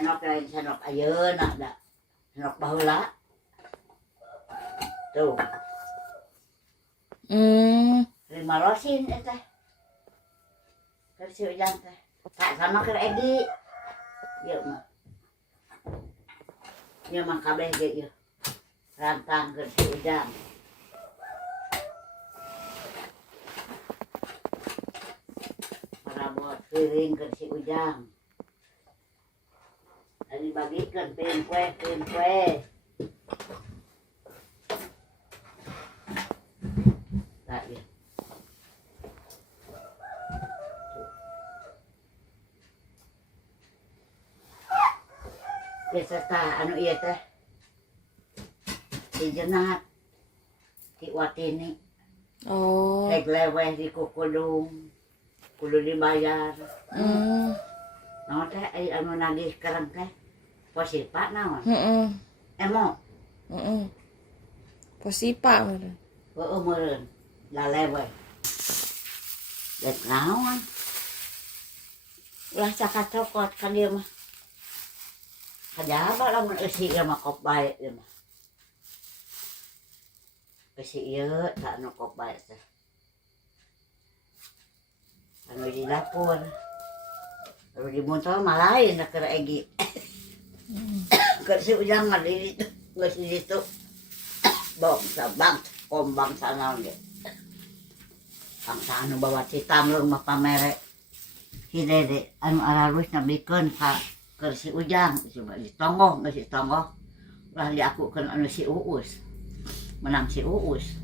sanok ayeuna da. Sanok baheula. Tuh. Terima losin eta. Kersi ujang teh. Tak sama ke Edi. Ieu mah. Ieu mah kabeh ge ieu. Rantang kersi ujang. Parabot piring kersi ujang. Tadi bagikan piring kue. Tak ya. Biasa anu ieu teh. Di Jenat. Di Watini. Oh. Rek leweh di Kukulung. Kudu dibayar. Naon teh anu nagih kereng teh? Posipa naon? Emo. Posipa meureun. Heueuh meureun. Lalewe. Dek naon? Ulah cakat cokot kan dia mah. Kajaba lamun eusi ieu mah kop bae ieu mah. Eusi ieu tak anu kop bae teh. Anu di dapur. Anu di motor mah lain da keur Egi. Keur si Ujang mah di ditu, geus di ditu. Bang kombang sanaon ge. Bangsa anu bawa citamleung mah pamere. Hidede anu aralus nabikeun ka keur si Ujang coba ditonggoh geus ditonggoh. Ulah diakukeun anu si Uus. Menang si Uus.